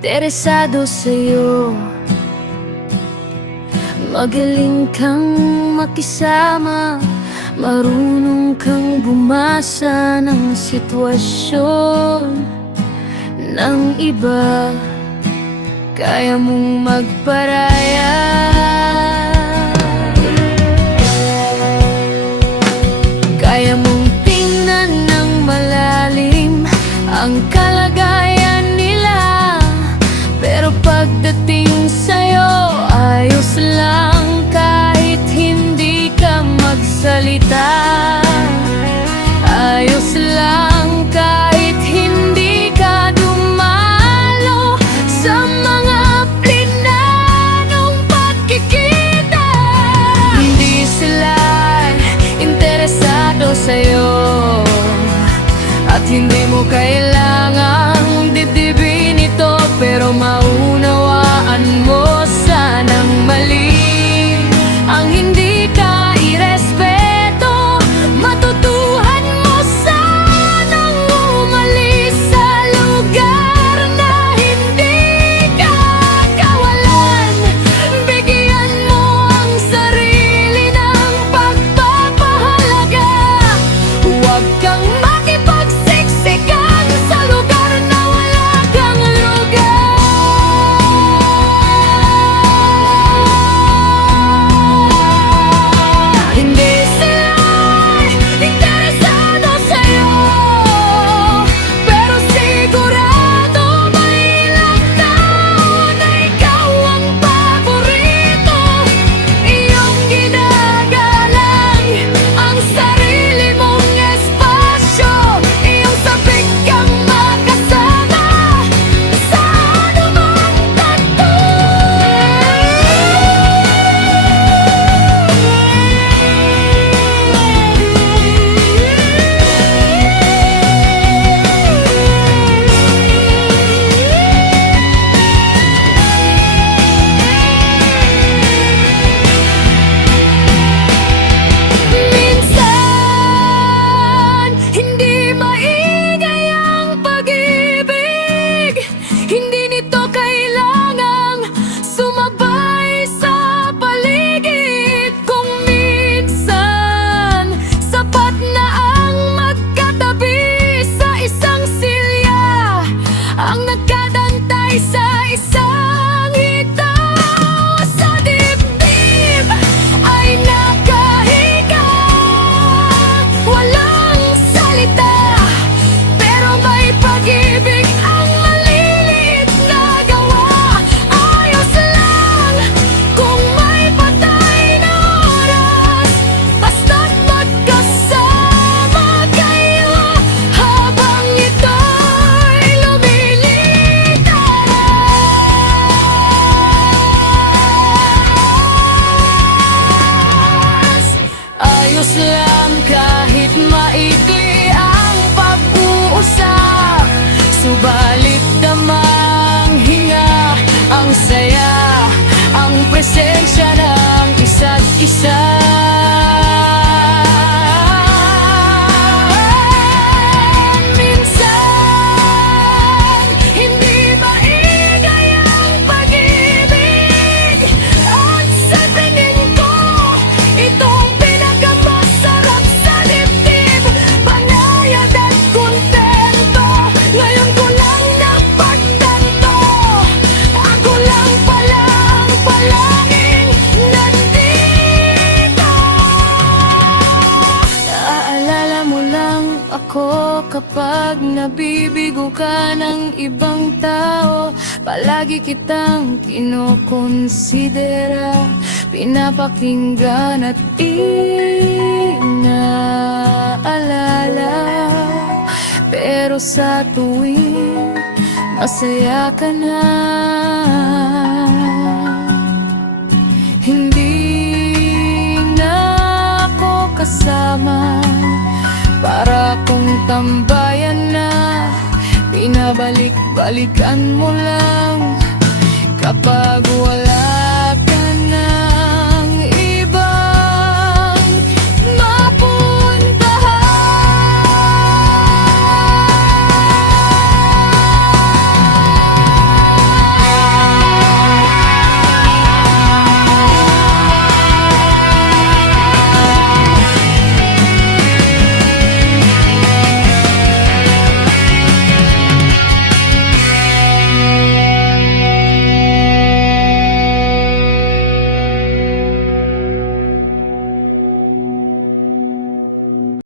interesado sa'yo. Magaling kang makisama, marunong kang bumasa ng sitwasyon ng iba. Kaya mong magparaya, kaya mong tingnan ng malalim ang kalagayan nila. Pero pagdating sa'yo, ayos lang kahit hindi ka magsalita. Ayos lang kahit hindi ka dumalo sa mga plinanong pagkikita. Hindi sila interesado sa'yo, at hindi mo kailangang dibdibin ito. Pero maunawaan mo sanang mali ang hindi ka irespeto. Matutuhan mo sanang umalis sa lugar na hindi ka kawalan. Bigyan mo ang sarili ng pagpapahalaga. Huwag kang makipagsiksikan sa lugar na wala kang lugar. Hindi sila interesado sa'yo, pero sigurado may ilang tao na ikaw ang paborito. Iyong ginagalang ang sarili mong espasyo. Iyong sabik kang makasama sa anumang tagpo. Minsan, hindi maingay ang pag-ibig. Hindi nito kailangang sumabay sa paligid. Kung minsan, sapat na ang magkatabi sa isang silya, ang nagkadantay sa isang hitaw. Sa dibdib ay nakahiga, walang salita, pero may pag-ibig ang maliliit na gawa. Ayos lang kung may patay na oras, basta't magkasama kayo habang ito'y lumilitas. Ayos lang kahit maikli ang pag-uusap, subalit damang hinga ang saya, ang presensya ng isa't isa. Minsan, hindi maingay ang pag-ibig, at sa tingin ko, itong pinakamasarap sa dibdib. Banayad at kontento, ngayon ko lang napagtanto. Ako lang pala ang palaging nandito. Naaalala mo lang ako kapag nabibigo ka ng ibang tao. Palagi kitang kinokonsidera, pinapakinggan at inaalala. Pero sa tuwing masaya ka na, hindi na ako kasama. Para kong tambayan na, binabalik-balikan mo lang kapag wala